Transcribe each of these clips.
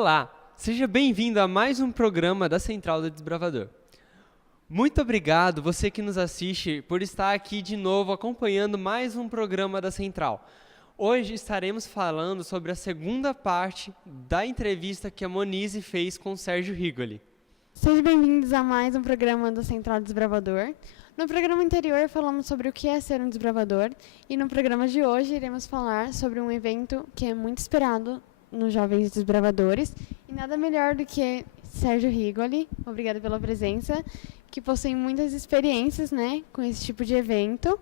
Olá, seja bem-vindo a mais um programa da Central do Desbravador. Muito obrigado você que nos assiste por estar aqui de novo acompanhando mais um programa da Central. Hoje estaremos falando sobre a segunda parte da entrevista que a Monize fez com o Sérgio Rigoli. Sejam bem-vindos a mais um programa do Central do Desbravador. No programa anterior falamos sobre o que é ser um desbravador e no programa de hoje iremos falar sobre um evento que é muito esperado nos jovens desbravadores e nada melhor do que Sérgio Rigoli, obrigada pela presença, que possui muitas experiências, né, com esse tipo de evento.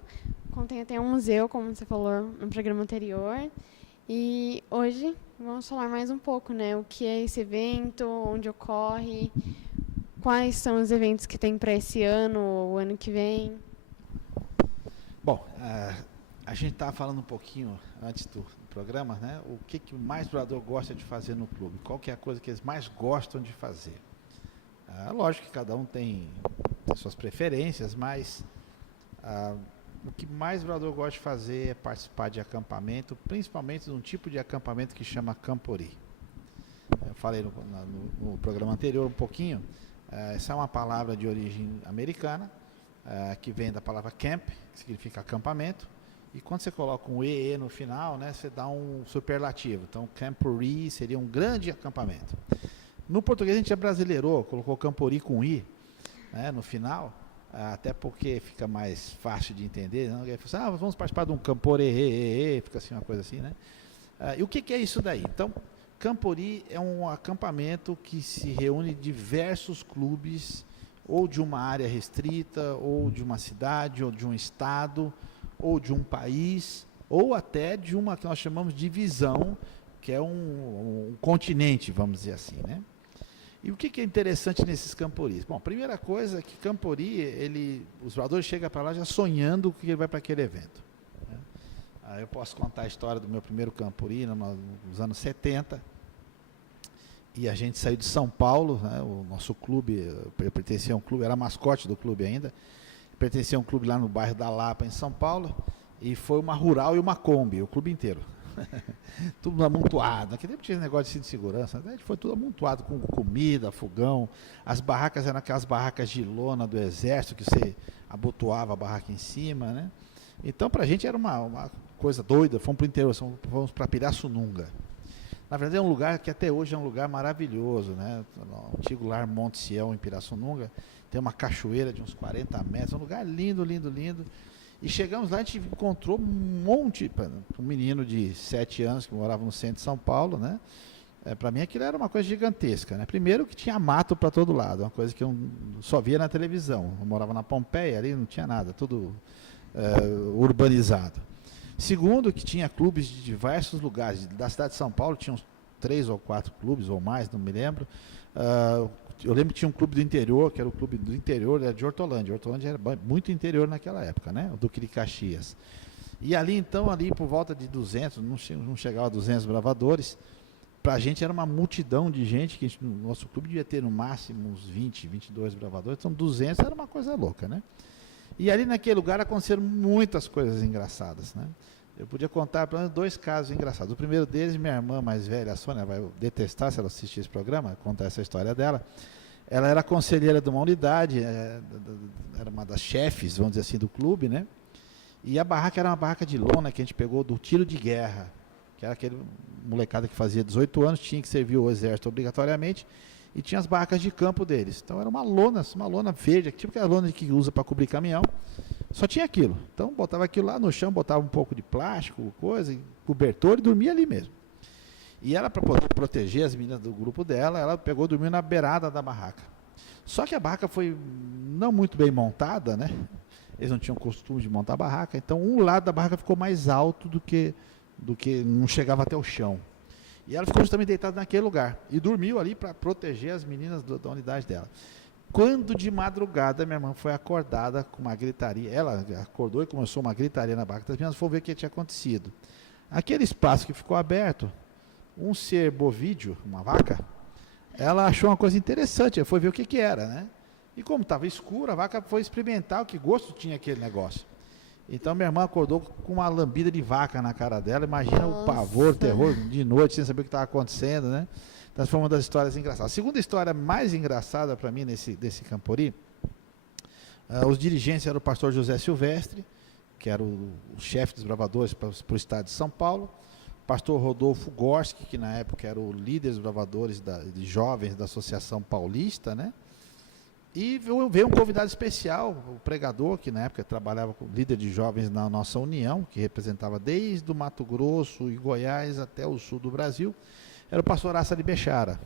Contém até um museu, como você falou no programa anterior. E hoje vamos falar mais um pouco, né, o que é esse evento, onde ocorre, quais são os eventos que tem para esse ano ou o ano que vem. Bom, a gente estava falando um pouquinho antes do programa, né? O que o mais desbravador gosta de fazer no clube? Qual que é a coisa que eles mais gostam de fazer? Lógico que cada um tem suas preferências, mas o que mais desbravador gosta de fazer é participar de acampamento, principalmente de um tipo de acampamento que chama Campori. Eu falei no programa anterior um pouquinho. Essa é uma palavra de origem americana, que vem da palavra camp, que significa acampamento, e quando você coloca um EE no final, né, você dá um superlativo. Então, Campori seria um grande acampamento. No português a gente brasileirou, colocou Campori com I, né, no final, até porque fica mais fácil de entender. Né? Fala assim, vamos participar de um Campori, fica assim uma coisa assim, né? E o que é isso daí? Então, Campori é um acampamento que se reúne diversos clubes, ou de uma área restrita, ou de uma cidade, ou de um estado, ou de um país, ou até de uma que nós chamamos de visão, que é um continente, vamos dizer assim, né? E o que é interessante nesses Camporis? Bom, a primeira coisa é que Campori, os voadores chegam para lá já sonhando que ele vai para aquele evento. Eu posso contar a história do meu primeiro Campori nos anos 70, e a gente saiu de São Paulo, né, o nosso clube, eu pertencia a um clube, era mascote do clube ainda, pertencia a um clube lá no bairro da Lapa, em São Paulo, e foi uma rural e uma Kombi, o clube inteiro. Tudo amontoado, naquele tempo tinha negócio de cinto de segurança, né? Foi tudo amontoado com comida, fogão, as barracas eram aquelas barracas de lona do exército, que você abotoava a barraca em cima, né? Então, para a gente era uma coisa doida. Fomos para o interior, fomos para Pirassununga. Na verdade, é um lugar que até hoje é um lugar maravilhoso, né? O antigo lar Monte Sião, em Pirassununga, tem uma cachoeira de uns 40 metros, um lugar lindo, lindo, lindo. E chegamos lá, a gente encontrou um menino de 7 anos que morava no centro de São Paulo, né? Para mim aquilo era uma coisa gigantesca, né? Primeiro que tinha mato para todo lado, uma coisa que eu só via na televisão. Eu morava na Pompeia, ali não tinha nada, tudo urbanizado. Segundo, que tinha clubes de diversos lugares. Da cidade de São Paulo tinha uns 3 ou 4 clubes ou mais, não me lembro. Eu lembro que tinha um clube do interior, que era o clube do interior, era de Hortolândia. Hortolândia era muito interior naquela época, né? O Duque de Caxias. E ali, então, ali por volta de 200, não chegava a 200 bravadores. Para a gente era uma multidão de gente, que no nosso clube devia ter no máximo uns 20, 22 bravadores. Então 200 era uma coisa louca, né? E ali naquele lugar aconteceram muitas coisas engraçadas, né? Eu podia contar pelo menos 2 casos engraçados. O primeiro deles, minha irmã mais velha, a Sônia, vai detestar se ela assistir esse programa, contar essa história dela. Ela era conselheira de uma unidade, era uma das chefes, vamos dizer assim, do clube, né? E a barraca era uma barraca de lona que a gente pegou do tiro de guerra, que era aquele molecada que fazia 18 anos, tinha que servir o exército obrigatoriamente, e tinha as barracas de campo deles. Então era uma lona verde, tipo aquela lona que usa para cobrir caminhão, só tinha aquilo. Então botava aquilo lá no chão, botava um pouco de plástico, coisa, cobertor, e dormia ali mesmo. E ela, para poder proteger as meninas do grupo dela, ela pegou e dormiu na beirada da barraca. Só que a barraca foi não muito bem montada, né? Eles não tinham costume de montar a barraca, então um lado da barraca ficou mais alto do que não chegava até o chão. E ela ficou justamente deitada naquele lugar. E dormiu ali para proteger as meninas da unidade dela. Quando de madrugada minha irmã foi acordada com uma gritaria, ela acordou e começou uma gritaria na barraca, as meninas foram ver o que tinha acontecido. Aquele espaço que ficou aberto, um ser bovídeo, uma vaca, ela achou uma coisa interessante, ela foi ver o que era, né? E como estava escuro, a vaca foi experimentar o que gosto tinha aquele negócio. Então minha irmã acordou com uma lambida de vaca na cara dela. Imagina o pavor, o terror de noite, sem saber o que estava acontecendo, né? Então, foi uma das histórias engraçadas. A segunda história mais engraçada para mim desse Campori, os dirigentes eram o pastor José Silvestre, que era o chefe dos bravadores para o estado de São Paulo, o pastor Rodolfo Gorski, que na época era o líder dos bravadores de jovens da Associação Paulista, né? E veio um convidado especial, o pregador, que na época trabalhava como líder de jovens na nossa União, que representava desde o Mato Grosso e Goiás até o sul do Brasil, era o pastor Assa de Bechara.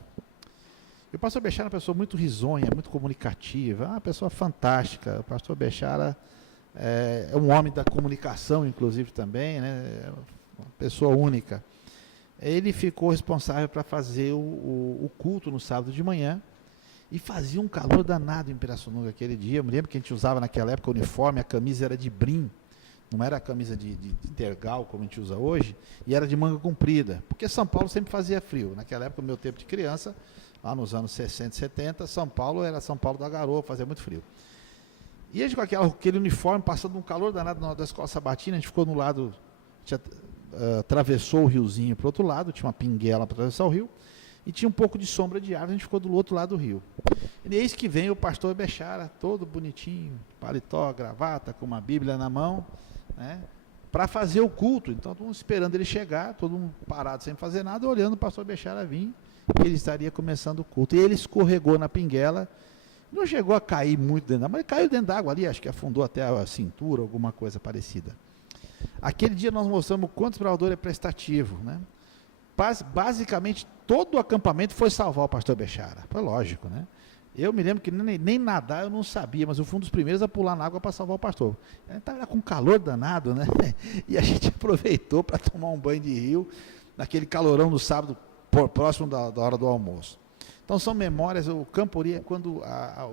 E o pastor Bechara é uma pessoa muito risonha, muito comunicativa, uma pessoa fantástica. O pastor Bechara é um homem da comunicação, inclusive, também, né? Uma pessoa única. Ele ficou responsável para fazer o culto no sábado de manhã, e fazia um calor danado em Pirassununga aquele dia. Eu me lembro que a gente usava naquela época o uniforme, a camisa era de brim, não era a camisa de tergal como a gente usa hoje, e era de manga comprida, porque São Paulo sempre fazia frio. Naquela época, no meu tempo de criança, lá nos anos 60, 70, São Paulo era São Paulo da garoa, fazia muito frio. E a gente com aquele uniforme, passando um calor danado da escola sabatina, a gente ficou no lado, atravessou o riozinho para o outro lado, tinha uma pinguela para atravessar o rio, e tinha um pouco de sombra de árvore, a gente ficou do outro lado do rio. E eis que vem o pastor Bechara, todo bonitinho, paletó, gravata, com uma Bíblia na mão, né, para fazer o culto. Então, todo mundo esperando ele chegar, todo mundo parado sem fazer nada, olhando o pastor Bechara vir, e ele estaria começando o culto. E ele escorregou na pinguela, não chegou a cair muito dentro da água, mas caiu dentro da água ali, acho que afundou até a cintura, alguma coisa parecida. Aquele dia nós mostramos o quanto o bravador é prestativo, né? Basicamente, todo o acampamento foi salvar o pastor Bechara. Foi lógico, né? Eu me lembro que nem nadar eu não sabia, mas eu fui um dos primeiros a pular na água para salvar o pastor. Ele estava com calor danado, né? E a gente aproveitou para tomar um banho de rio, naquele calorão no sábado, próximo da hora do almoço. Então, são memórias. O Campori é quando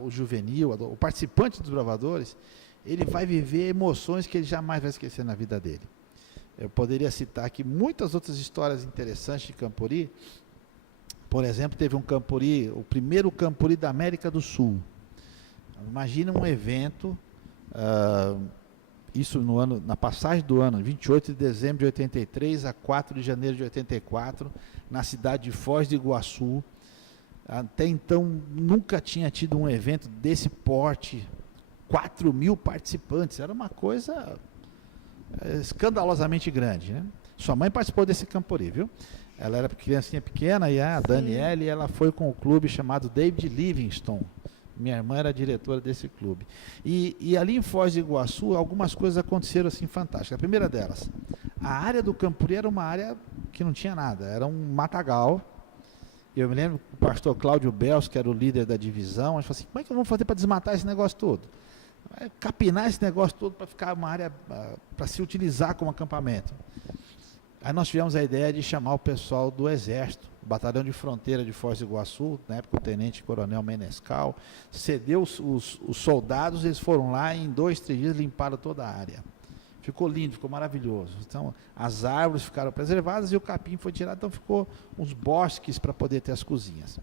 o juvenil, o participante dos bravadores, ele vai viver emoções que ele jamais vai esquecer na vida dele. Eu poderia citar aqui muitas outras histórias interessantes de Campori. Por exemplo, teve um Campori, o primeiro Campori da América do Sul. Imagina um evento, isso na passagem do ano, 28 de dezembro de 83 a 4 de janeiro de 84, na cidade de Foz do Iguaçu. Até então, nunca tinha tido um evento desse porte, 4.000 participantes, era uma coisa escandalosamente grande, né? Sua mãe participou desse Campori, viu? Ela era criancinha pequena, e a Daniele, ela foi com o clube chamado David Livingstone. Minha irmã era diretora desse clube. E ali em Foz do Iguaçu, algumas coisas aconteceram assim fantásticas. A primeira delas, a área do Campori era uma área que não tinha nada, era um matagal. Eu me lembro que o pastor Cláudio Bels, que era o líder da divisão, a gente falou assim: como é que vamos fazer para desmatar esse negócio todo? Capinar esse negócio todo para ficar uma área para se utilizar como acampamento. Aí nós tivemos a ideia de chamar o pessoal do Exército, o Batalhão de Fronteira de Foz do Iguaçu, na época o Tenente-Coronel Menescal, cedeu os soldados, eles foram lá e em 2, 3 dias limparam toda a área. Ficou lindo, ficou maravilhoso. Então, as árvores ficaram preservadas e o capim foi tirado, então ficou uns bosques para poder ter as cozinhas.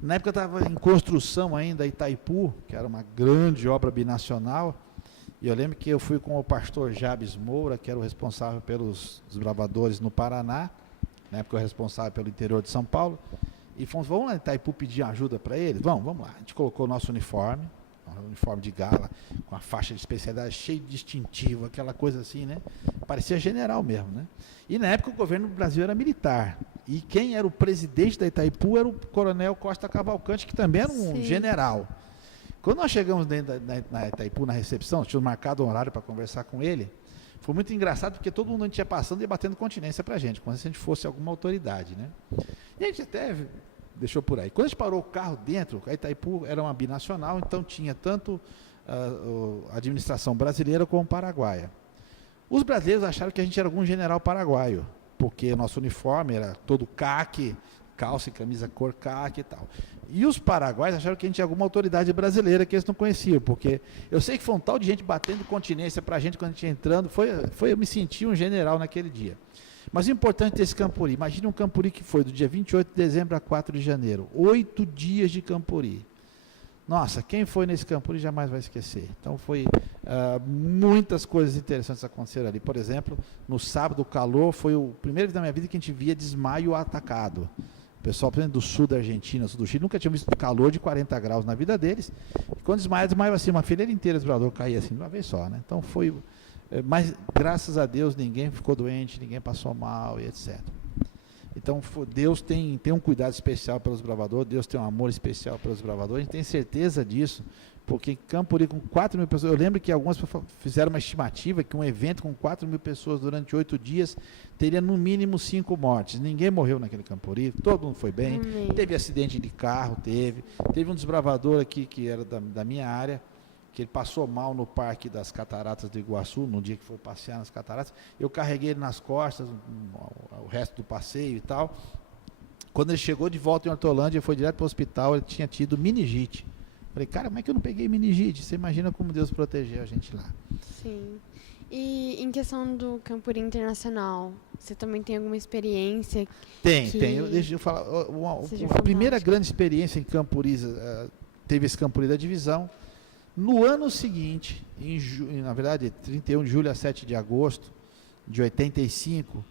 Na época estava em construção ainda Itaipu, que era uma grande obra binacional, e eu lembro que eu fui com o pastor Jabes Moura, que era o responsável pelos desbravadores no Paraná, na época eu era responsável pelo interior de São Paulo, e fomos, vamos lá em Itaipu pedir ajuda para eles? Vamos lá. A gente colocou o nosso uniforme, um uniforme de gala, com a faixa de especialidade, cheio de distintivo, aquela coisa assim, né? Parecia general mesmo, né? E na época o governo do Brasil era militar, e quem era o presidente da Itaipu era o coronel Costa Cavalcante, que também era um general. Quando nós chegamos na Itaipu, na recepção, tínhamos marcado um horário para conversar com ele, foi muito engraçado, porque todo mundo a gente ia passando e batendo continência para a gente, como se a gente fosse alguma autoridade, né? E a gente até deixou por aí. Quando a gente parou o carro dentro, a Itaipu era uma binacional, então tinha tanto a administração brasileira como paraguaia. Os brasileiros acharam que a gente era algum general paraguaio, porque nosso uniforme era todo caque, calça e camisa cor caque e tal. E os paraguaios acharam que a gente tinha alguma autoridade brasileira que eles não conheciam, porque eu sei que foi um tal de gente batendo continência para a gente quando a gente ia entrando, eu me senti um general naquele dia. Mas o importante desse Campori, imagine um Campori que foi do dia 28 de dezembro a 4 de janeiro, 8 dias de Campori. Nossa, quem foi nesse Campori jamais vai esquecer. Então muitas coisas interessantes aconteceram ali. Por exemplo, no sábado o calor foi o primeiro da minha vida que a gente via desmaio atacado. O pessoal, por exemplo, do sul da Argentina, sul do Chile, nunca tinha visto calor de 40 graus na vida deles. E quando desmaiava assim, uma fileira inteira de desbravador caía assim, de uma vez só, né? Então foi... Mas, graças a Deus, ninguém ficou doente, ninguém passou mal e etc. Então, Deus tem um cuidado especial pelos bravadores, Deus tem um amor especial pelos bravadores, a gente tem certeza disso, porque Campuri com 4 mil pessoas, eu lembro que algumas fizeram uma estimativa que um evento com 4 mil pessoas durante 8 dias teria no mínimo 5 mortes. Ninguém morreu naquele Campuri, todo mundo foi bem, teve acidente de carro, teve um desbravador aqui que era da minha área, que ele passou mal no Parque das Cataratas do Iguaçu, no dia que foi passear nas cataratas. Eu carreguei ele nas costas, o resto do passeio e tal. Quando ele chegou de volta em Hortolândia, ele foi direto para o hospital, ele tinha tido meningite. Falei, cara, como é que eu não peguei meningite? Você imagina como Deus protegeu a gente lá. Sim. E em questão do Campuri Internacional, você também tem alguma experiência? Tem. Deixa eu falar. A primeira grande experiência em Campuris, teve esse Campuri da divisão. No ano seguinte, na verdade, 31 de julho a 7 de agosto de 85,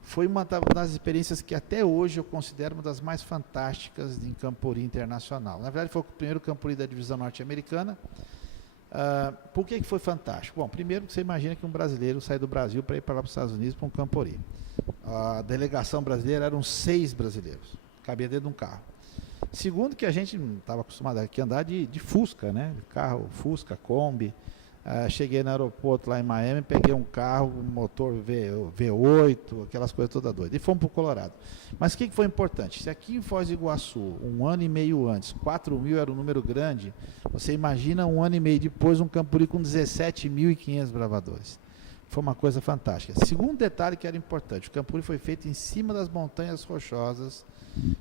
foi uma das experiências que até hoje eu considero uma das mais fantásticas em Campuri Internacional. Na verdade, foi o primeiro Campuri da divisão norte-americana. Por que foi fantástico? Bom, primeiro, você imagina que um brasileiro sai do Brasil para ir para lá para os Estados Unidos para um Campuri. A delegação brasileira eram 6 brasileiros, cabia dentro de um carro. Segundo, que a gente não estava acostumado aqui a andar de Fusca, né? Carro Fusca, Kombi. Cheguei no aeroporto lá em Miami, peguei um carro, motor V8, aquelas coisas todas doidas. E fomos para o Colorado. Mas o que foi importante? Se aqui em Foz do Iguaçu, um ano e meio antes, 4 mil era um número grande, você imagina um ano e meio depois um Campuri com 17.500 bravadores. Foi uma coisa fantástica. Segundo detalhe que era importante, o Campuri foi feito em cima das montanhas rochosas,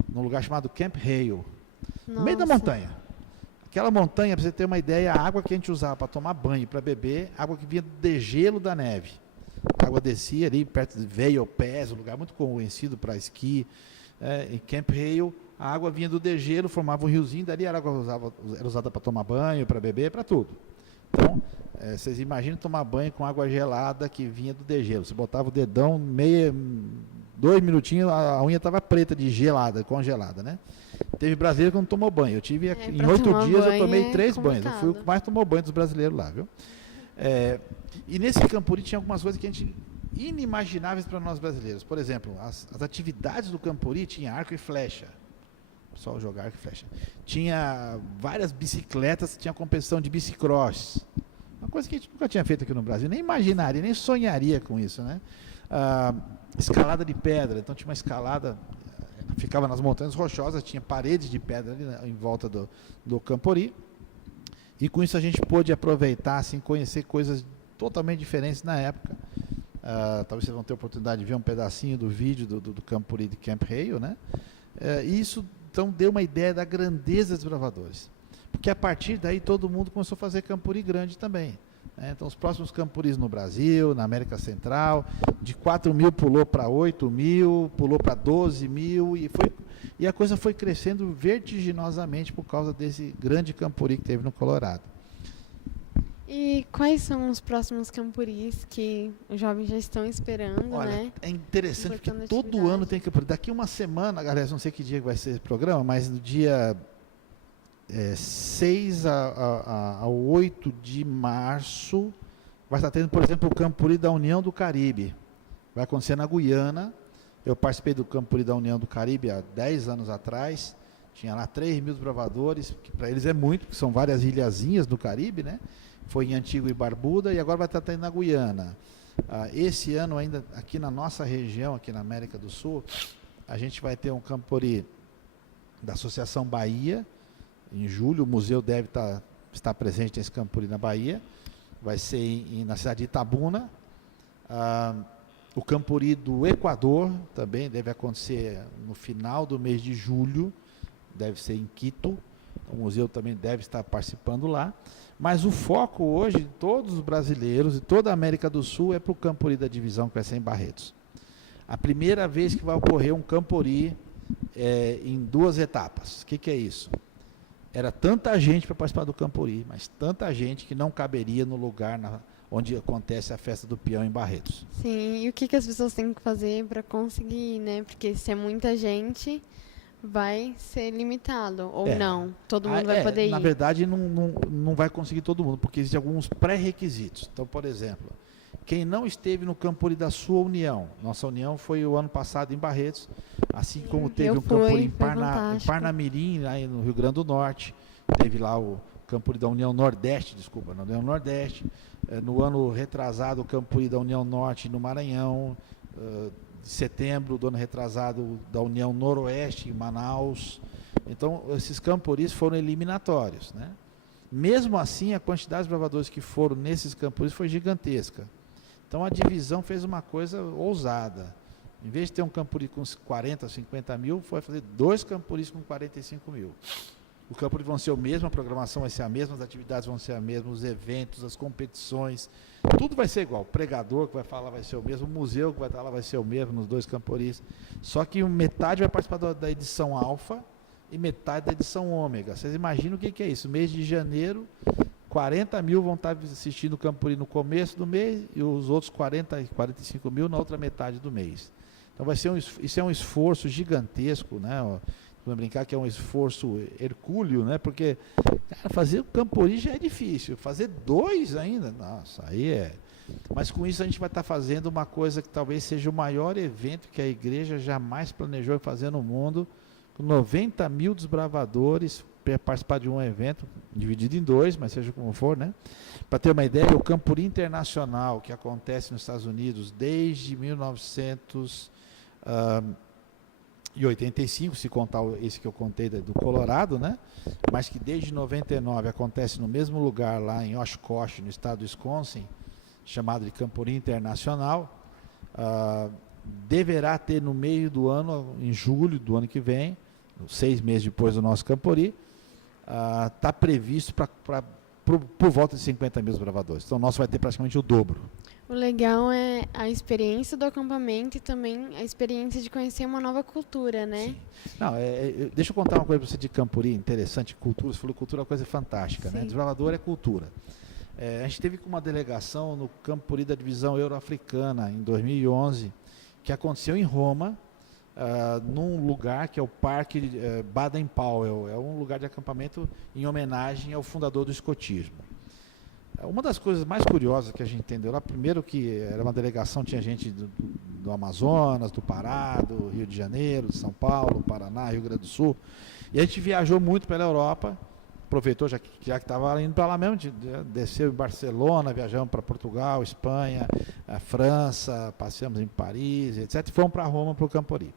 num lugar chamado Camp Hale, no meio da montanha. Aquela montanha, para você ter uma ideia, a água que a gente usava para tomar banho, para beber, água que vinha do degelo da neve. A água descia ali perto de Vail Pass, um lugar muito conhecido para esqui. Em Camp Hale, a água vinha do degelo, formava um riozinho, dali a água era usada para tomar banho, para beber, para tudo. Então, vocês imaginam tomar banho com água gelada que vinha do degelo. Você botava o dedão, 2 minutinhos, a unha estava preta de gelada, congelada, né? Teve brasileiro que não tomou banho. Eu tive em 8 dias, eu tomei 3 banhos. Eu fui o que mais tomou banho dos brasileiros lá, viu? E nesse Campuri tinha algumas coisas que a gente inimagináveis para nós brasileiros. Por exemplo, as atividades do Campuri tinha arco e flecha. O pessoal jogar arco e flecha. Tinha várias bicicletas, tinha competição de bicicross. Uma coisa que a gente nunca tinha feito aqui no Brasil, nem imaginaria, nem sonharia com isso, né? Escalada de pedra, então tinha uma escalada, ficava nas montanhas rochosas, tinha paredes de pedra ali, né, em volta do Campuri, e com isso a gente pôde aproveitar, assim, conhecer coisas totalmente diferentes na época. Talvez vocês vão ter a oportunidade de ver um pedacinho do vídeo do Campuri de Camp Hale, né? E isso então deu uma ideia da grandeza dos bravadores, porque a partir daí todo mundo começou a fazer Campuri grande também. Então, os próximos Campuris no Brasil, na América Central, de 4 mil pulou para 8 mil, pulou para 12 mil, e a coisa foi crescendo vertiginosamente por causa desse grande Campuri que teve no Colorado. E quais são os próximos Campuris que os jovens já estão esperando, Olha, né? É interessante porque todo atividade. ano tem Campuri. Daqui uma semana, aliás, não sei que dia que vai ser esse programa, mas no dia 6 a 8 de março, vai estar tendo, por exemplo, o Campuri da União do Caribe. Vai acontecer na Guiana. Eu participei do Campuri da União do Caribe há 10 anos atrás. Tinha lá 3 mil bravadores, que para eles é muito, porque são várias ilhazinhas do Caribe, né? Foi em Antigua e Barbuda, e agora vai estar tendo na Guiana. Esse ano ainda, aqui na nossa região, aqui na América do Sul, a gente vai ter um Campuri da Associação Bahia. Em julho, o museu deve estar presente nesse Campuri na Bahia. Vai ser na cidade de Itabuna. O Campuri do Equador também deve acontecer no final do mês de julho. Deve ser em Quito. O museu também deve estar participando lá. Mas o foco hoje de todos os brasileiros e toda a América do Sul é para o Campuri da divisão que vai ser em Barretos. A primeira vez que vai ocorrer um Campuri em 2 etapas. O que é isso? Era tanta gente para participar do Campuri, mas tanta gente que não caberia no lugar onde acontece a festa do peão em Barretos. Sim, e o que as pessoas têm que fazer para conseguir, né? Porque se é muita gente, vai ser limitado, ou É. não? Todo mundo vai poder ir? Na verdade, não vai conseguir todo mundo, porque existem alguns pré-requisitos. Então, por exemplo, quem não esteve no Campuri da sua união, nossa união foi o ano passado em Barretos, assim como teve eu um Campuri fui, em foi fantástico. Parnamirim, lá no Rio Grande do Norte, teve lá o Campuri da União Nordeste, na União Nordeste, no ano retrasado o Campuri da União Norte no Maranhão, de setembro do ano retrasado da União Noroeste em Manaus. Então, esses camporis foram eliminatórios, né? Mesmo assim, a quantidade de bravadores que foram nesses camporis foi gigantesca. Então, a divisão fez uma coisa ousada. Em vez de ter um campuri com 40, 50 mil, foi fazer 2 campuris com 45 mil. Os campuris vão ser o mesmo, a programação vai ser a mesma, as atividades vão ser a mesma, os eventos, as competições, tudo vai ser igual. O pregador que vai falar vai ser o mesmo, o museu que vai estar lá vai ser o mesmo nos 2 campuris. Só que metade vai participar da edição alfa e metade da edição ômega. Vocês imaginam o que é isso? Mês de janeiro, 40 mil vão estar assistindo o campuri no começo do mês e os outros 40 e 45 mil na outra metade do mês. Então vai ser isso é um esforço gigantesco, né? Vamos brincar que é um esforço hercúleo, né? Porque, cara, fazer o campuri já é difícil, fazer 2 ainda, nossa, aí é. Mas com isso a gente vai estar fazendo uma coisa que talvez seja o maior evento que a igreja jamais planejou fazer no mundo, com 90 mil desbravadores para participar de um evento, dividido em 2, mas seja como for, né? Para ter uma ideia, o Campuri Internacional, que acontece nos Estados Unidos desde 1985, se contar esse que eu contei do Colorado, né? Mas que desde 99 acontece no mesmo lugar lá em Oshkosh, no estado do Wisconsin, chamado de Campuri Internacional, deverá ter no meio do ano, em julho do ano que vem, 6 meses depois do nosso Campuri, está previsto por volta de 50 mil bravadores. Então o nosso vai ter praticamente o dobro. O legal é a experiência do acampamento e também a experiência de conhecer uma nova cultura, né? Sim. Não, deixa eu contar uma coisa para você de Campuri, interessante, cultura, você falou cultura é uma coisa fantástica, né? Desbravador é cultura. A gente teve uma delegação no Campuri da divisão Euro-Africana em 2011, que aconteceu em Roma, num lugar que é o Parque Baden-Powell, é um lugar de acampamento em homenagem ao fundador do escotismo. Uma das coisas mais curiosas que a gente entendeu lá, primeiro que era uma delegação, tinha gente do Amazonas, do Pará, do Rio de Janeiro, de São Paulo, Paraná, Rio Grande do Sul, e a gente viajou muito pela Europa, aproveitou, já que estava indo para lá mesmo, desceu em Barcelona, viajamos para Portugal, Espanha, França, passeamos em Paris, etc., e fomos para Roma, para o Campuri.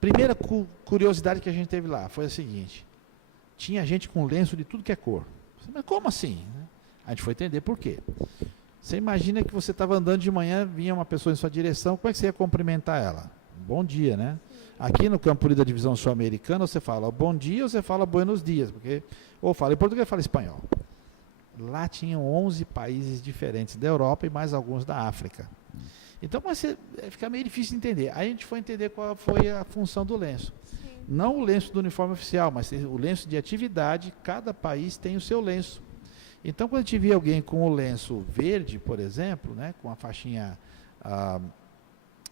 Primeira curiosidade que a gente teve lá foi a seguinte: tinha gente com lenço de tudo que é cor. Mas como assim? A gente foi entender por quê. Você imagina que você estava andando de manhã, vinha uma pessoa em sua direção, como é que você ia cumprimentar ela? Bom dia, né? Aqui no Campuri da divisão sul-americana, você fala bom dia ou você fala buenos dias, porque ou fala em português ou fala espanhol. Lá tinham 11 países diferentes da Europa e mais alguns da África. Então fica meio difícil de entender. Aí a gente foi entender qual foi a função do lenço. Sim. Não o lenço do uniforme oficial, mas o lenço de atividade, cada país tem o seu lenço. Então, quando a gente via alguém com o lenço verde, por exemplo, né, com a faixinha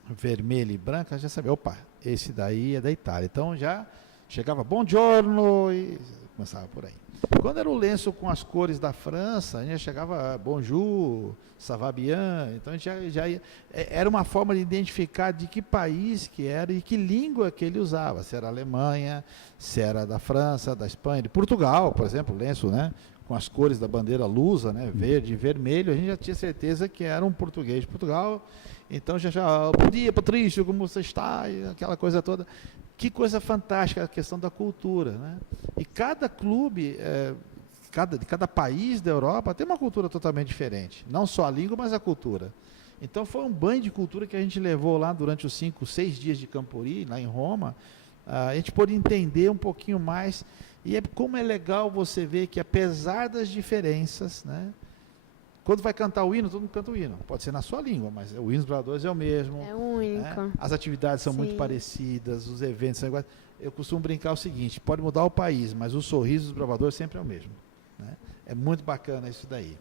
vermelha e branca, já sabia, opa, esse daí é da Itália. Então, já chegava buongiorno e começava por aí. Quando era o lenço com as cores da França, a gente já chegava bonjour, ça va bien. Então, a gente já ia, era uma forma de identificar de que país que era e que língua que ele usava. Se era Alemanha, se era da França, da Espanha, de Portugal, por exemplo, o lenço, né, com as cores da bandeira lusa, né, verde e vermelho, a gente já tinha certeza que era um português de Portugal. Então já, bom dia, Patrício, como você está? E aquela coisa toda. Que coisa fantástica a questão da cultura, né? E cada clube, de cada país da Europa tem uma cultura totalmente diferente. Não só a língua, mas a cultura. Então foi um banho de cultura que a gente levou lá durante os 5, 6 dias de Campuri, lá em Roma. A gente pôde entender um pouquinho mais. E como é legal você ver que, apesar das diferenças, né, quando vai cantar o hino, todo mundo canta o hino. Pode ser na sua língua, mas o hino dos bravadores é o mesmo. É único. Né? As atividades são muito parecidas, os eventos são iguais. Eu costumo brincar o seguinte: pode mudar o país, mas o sorriso dos bravadores sempre é o mesmo. Né? É muito bacana isso daí.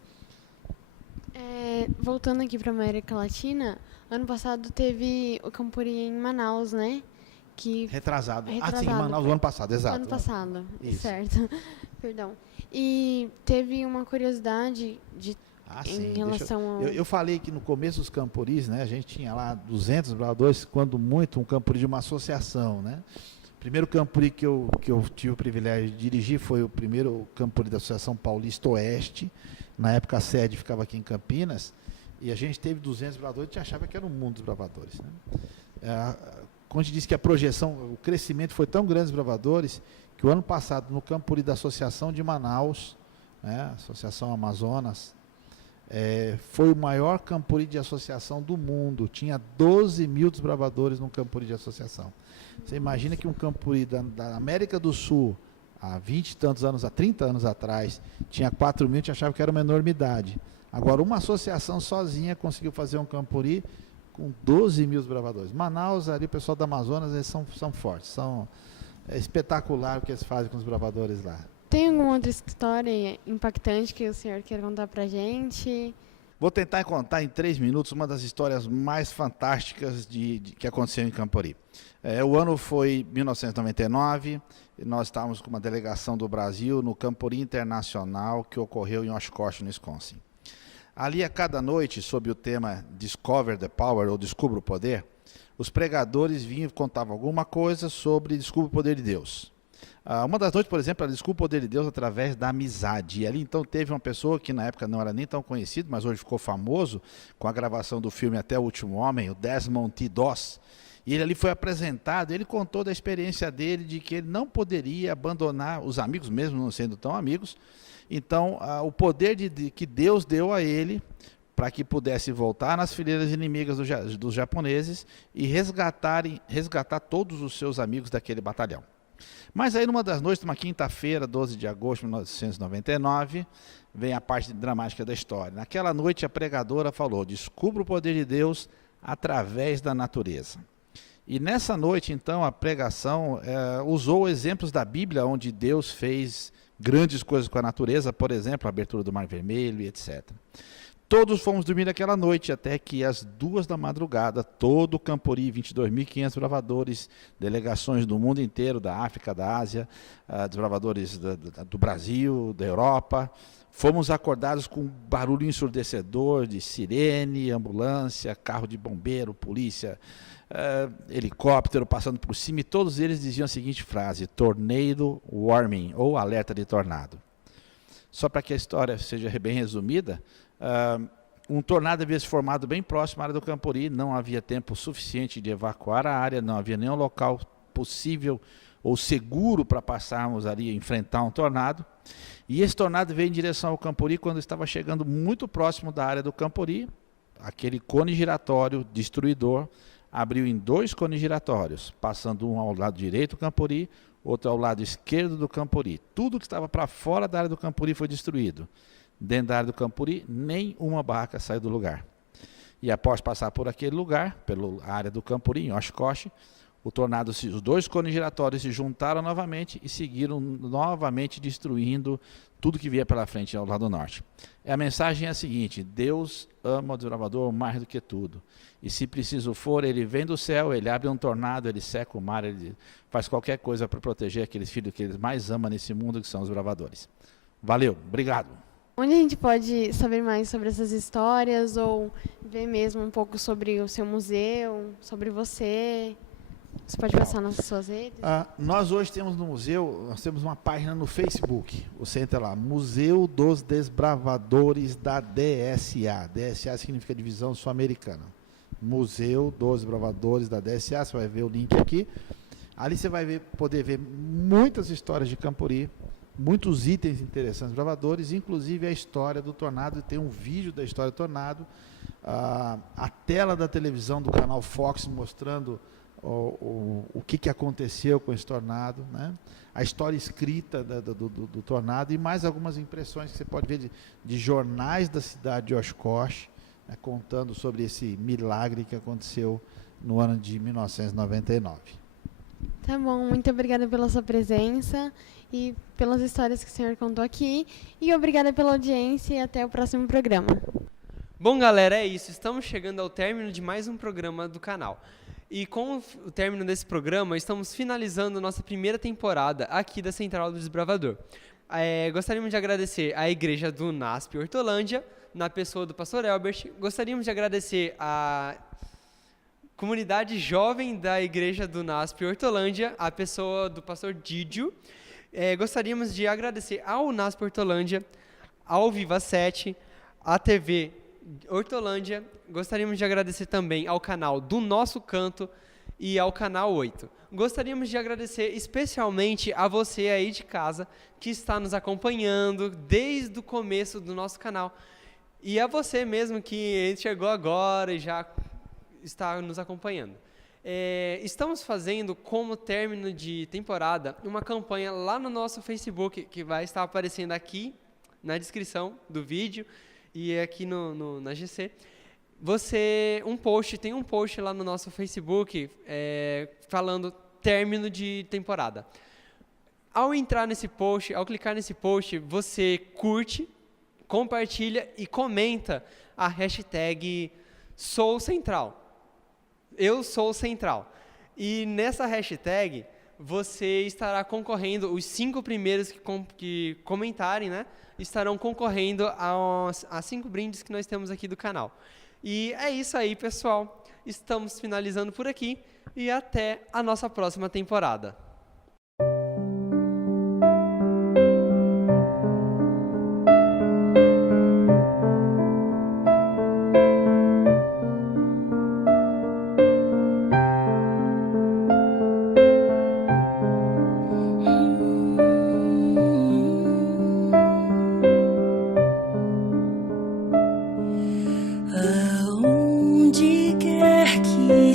Voltando aqui para a América Latina, ano passado teve o Campuri em Manaus, né? que Retrasado. Sim, Retrasado. Manaus, o ano passado, exato. ano passado, Isso. certo? Perdão. E teve uma curiosidade Sim. em relação ao... Eu falei que no começo dos camporis, né, a gente tinha lá 200 bravadores, quando muito, um campori de uma associação, né? O primeiro campori que eu tive o privilégio de dirigir foi o primeiro campori da Associação Paulista Oeste. Na época a sede ficava aqui em Campinas, e a gente teve 200 bravadores, a gente achava que era o mundo dos bravadores, né? Quando a gente disse que a projeção, o crescimento foi tão grande dos bravadores, que o ano passado, no campori da Associação de Manaus, né, Associação Amazonas, foi o maior campori de associação do mundo. Tinha 12 mil desbravadores no campori de associação. Você imagina que um campori da América do Sul, há 20 e tantos anos, há 30 anos atrás, tinha 4 mil, a gente achava que era uma enormidade. Agora, uma associação sozinha conseguiu fazer um campori com 12 mil desbravadores. Manaus, ali, o pessoal da Amazonas, eles são fortes. É espetacular o que eles fazem com os bravadores lá. Tem alguma outra história impactante que o senhor quer contar pra gente? Vou tentar contar em 3 minutos uma das histórias mais fantásticas que aconteceu em Campori. O ano foi 1999, e nós estávamos com uma delegação do Brasil no Campori Internacional que ocorreu em Oshkosh, no Wisconsin. Ali, a cada noite, sob o tema Discover the Power, ou Descubra o Poder, os pregadores vinham e contavam alguma coisa sobre Descubra o Poder de Deus. Uma das noites, por exemplo, ela descobriu o poder de Deus através da amizade. E ali, então, teve uma pessoa que na época não era nem tão conhecido, mas hoje ficou famoso, com a gravação do filme Até o Último Homem, o Desmond T. Doss. E ele ali foi apresentado, ele contou da experiência dele, de que ele não poderia abandonar os amigos, mesmo não sendo tão amigos. Então, o poder que Deus deu a ele, para que pudesse voltar nas fileiras inimigas dos japoneses e resgatar todos os seus amigos daquele batalhão. Mas aí, numa das noites, uma quinta-feira, 12 de agosto de 1999, vem a parte dramática da história. Naquela noite, a pregadora falou: descubra o poder de Deus através da natureza. E nessa noite, então, a pregação usou exemplos da Bíblia, onde Deus fez grandes coisas com a natureza, por exemplo, a abertura do Mar Vermelho e etc. Todos fomos dormir naquela noite, até que às 2 da madrugada, todo o Campori, 22.500 bravadores, delegações do mundo inteiro, da África, da Ásia, desbravadores do Brasil, da Europa, fomos acordados com um barulho ensurdecedor de sirene, ambulância, carro de bombeiro, polícia, helicóptero passando por cima, e todos eles diziam a seguinte frase: tornado warning, ou alerta de tornado. Só para que a história seja bem resumida, um tornado havia se formado bem próximo à área do Campori, não havia tempo suficiente de evacuar a área, não havia nenhum local possível ou seguro para passarmos ali e enfrentar um tornado. E esse tornado veio em direção ao Campori quando estava chegando muito próximo da área do Campori. Aquele cone giratório destruidor abriu em 2 cones giratórios, passando um ao lado direito do Campori, outro ao lado esquerdo do Campori. Tudo que estava para fora da área do Campori foi destruído. Dentro da área do Campori, nem uma barraca saiu do lugar. E após passar por aquele lugar, pela área do Campori, em Oshkosh, o tornado, os 2 cones giratórios se juntaram novamente e seguiram novamente destruindo tudo que via pela frente ao lado norte. A mensagem é a seguinte: Deus ama o desbravador mais do que tudo. E se preciso for, ele vem do céu, ele abre um tornado, ele seca o mar, ele faz qualquer coisa para proteger aqueles filhos que ele mais ama nesse mundo, que são os bravadores. Valeu, obrigado. Onde a gente pode saber mais sobre essas histórias ou ver mesmo um pouco sobre o seu museu, sobre você? Você pode passar nas suas redes? Nós hoje temos no museu, nós temos uma página no Facebook. Você entra lá, Museu dos Desbravadores da DSA. DSA significa Divisão Sul-Americana. Museu dos Desbravadores da DSA, você vai ver o link aqui. Ali você vai poder ver muitas histórias de Campori, muitos itens interessantes dos bravadores, inclusive a história do tornado. Tem um vídeo da história do tornado, a tela da televisão do canal Fox mostrando o que aconteceu com esse tornado, né? A história escrita do tornado e mais algumas impressões que você pode ver de jornais da cidade de Oshkosh, né, contando sobre esse milagre que aconteceu no ano de 1999. Tá bom, muito obrigada pela sua presença e pelas histórias que o senhor contou aqui. E obrigada pela audiência e até o próximo programa. Bom, galera, é isso. Estamos chegando ao término de mais um programa do canal. E com o término desse programa, estamos finalizando nossa primeira temporada aqui da Central do Desbravador. Gostaríamos de agradecer à Igreja do NASP Hortolândia, na pessoa do pastor Elbert. Gostaríamos de agradecer à comunidade jovem da Igreja do NASP Hortolândia, a pessoa do pastor Didio. Gostaríamos de agradecer ao NASP Hortolândia, ao Viva 7, à TV Hortolândia. Gostaríamos de agradecer também ao canal do Nosso Canto e ao canal 8. Gostaríamos de agradecer especialmente a você aí de casa que está nos acompanhando desde o começo do nosso canal. E a você mesmo que chegou agora e já está nos acompanhando. Estamos fazendo, como término de temporada, uma campanha lá no nosso Facebook, que vai estar aparecendo aqui na descrição do vídeo e aqui na GC. Tem um post lá no nosso Facebook falando término de temporada. Ao clicar nesse post, você curte, compartilha e comenta a hashtag SouCentral. Eu sou Central. E nessa hashtag, você estará concorrendo, os 5 primeiros que comentarem, né, estarão concorrendo a 5 brindes que nós temos aqui do canal. E é isso aí, pessoal. Estamos finalizando por aqui e até a nossa próxima temporada.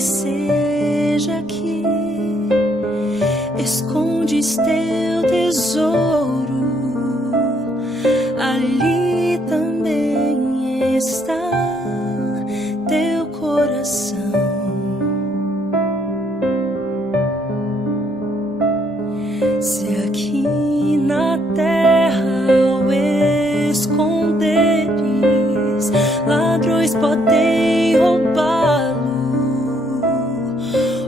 Seja que escondes teu tesouro, ali também está teu coração. Se aqui na terra ao esconderes, ladrões podem roubá-lo,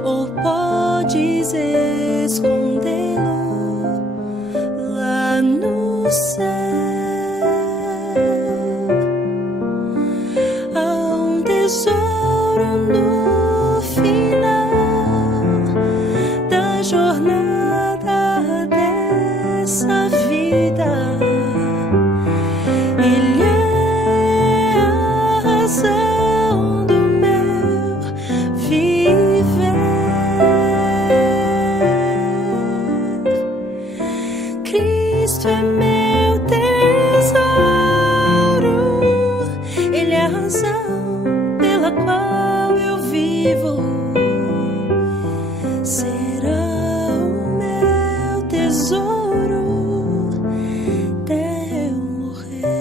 ou podes escondê-lo lá no céu. Há um tesouro no final da jornada dessa vida. Ele é a razão do meu viver. Cristo é meu tesouro, Ele é a razão pela qual eu vivo. Será o meu tesouro até eu morrer.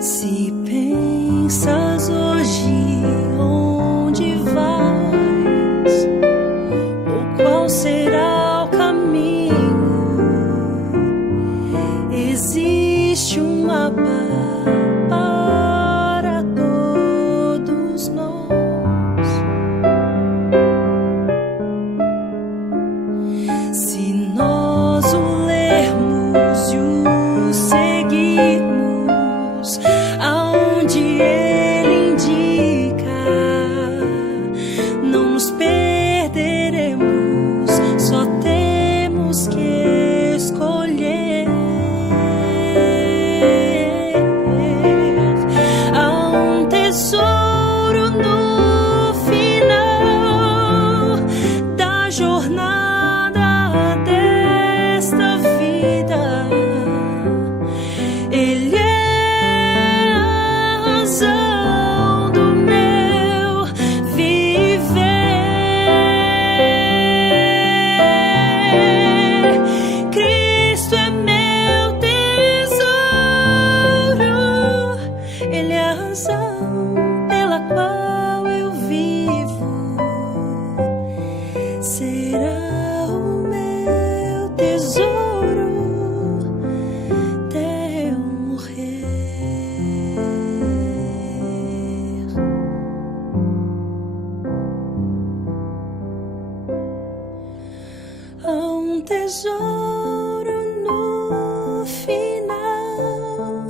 Se pensas hoje onde vais, ou qual será o caminho, existe um mapa para todos nós. Se nós o lermos e o seguirmos aonde ele indica, não nos perderemos, só temos que escolher. Há um tesouro no final da jornada desta vida. Ele é a razão do meu viver. Cristo é meu tesouro, Ele é a razão pela qual eu vivo. Será o meu tesouro um tesouro no final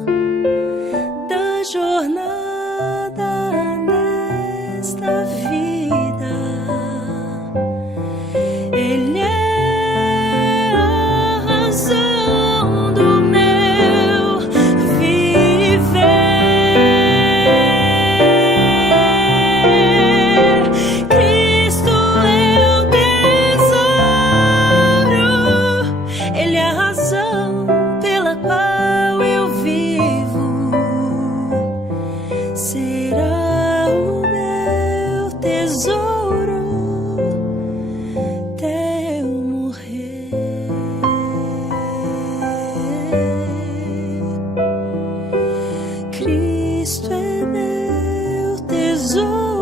da jornada nesta vida. Ele é a razão do meu viver. Cristo é o tesouro, Ele é a razão pela qual eu vivo. Será o meu tesouro até eu morrer. Cristo é meu tesouro.